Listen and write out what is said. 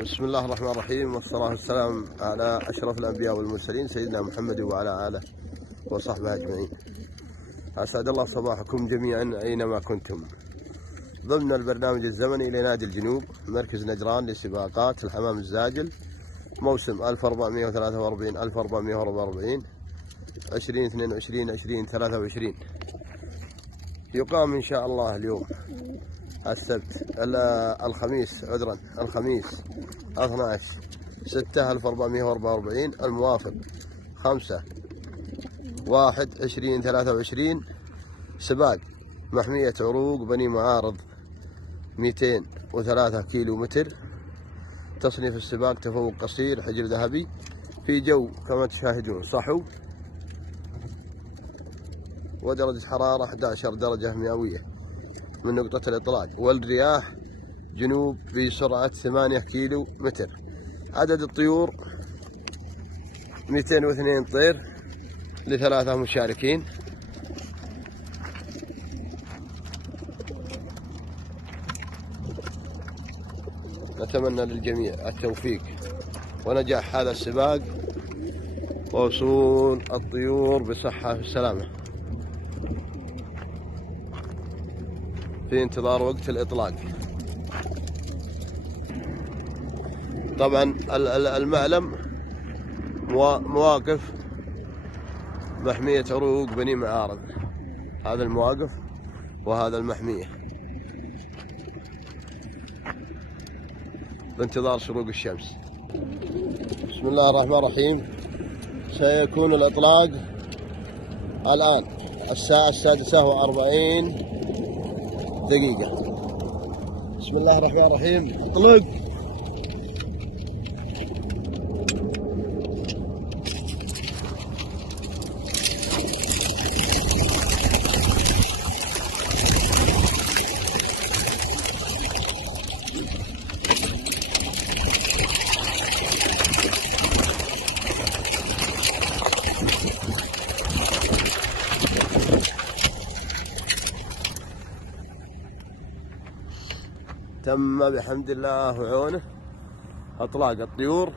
بسم الله الرحمن الرحيم، والصلاة والسلام على أشرف الأنبياء والمرسلين سيدنا محمد وعلى آله وصحبه أجمعين. أسعد الله صباحكم جميعا أينما كنتم، ضمن البرنامج الزمني لنادي الجنوب مركز نجران لسباقات الحمام الزاجل موسم 1443 1444 2022 2023. يقام إن شاء الله اليوم الخميس 12/6/1444 الموافق 5/1/2023. سباق محمية عروق بني معارض 203 كيلو متر. تصنيف السباق تفوق قصير حجر ذهبي، في جو كما تشاهدون صحو، ودرجة حرارة 11 درجة مئوية من نقطة الإطلاق، والرياح جنوب بسرعة 8 كيلو متر. عدد الطيور 202 طير ل3 مشاركين. نتمنى للجميع التوفيق ونجاح هذا السباق ووصول الطيور بصحة والسلامة في انتظار وقت الإطلاق. طبعا المعلم مواقف محمية عروق بني معارض، هذا المواقف وهذا المحمية، بانتظار شروق الشمس. بسم الله الرحمن الرحيم. سيكون الإطلاق الآن الساعة 6:40. بسم الله الرحمن الرحيم. اطلق. تم بحمد الله وعونه اطلاق الطيور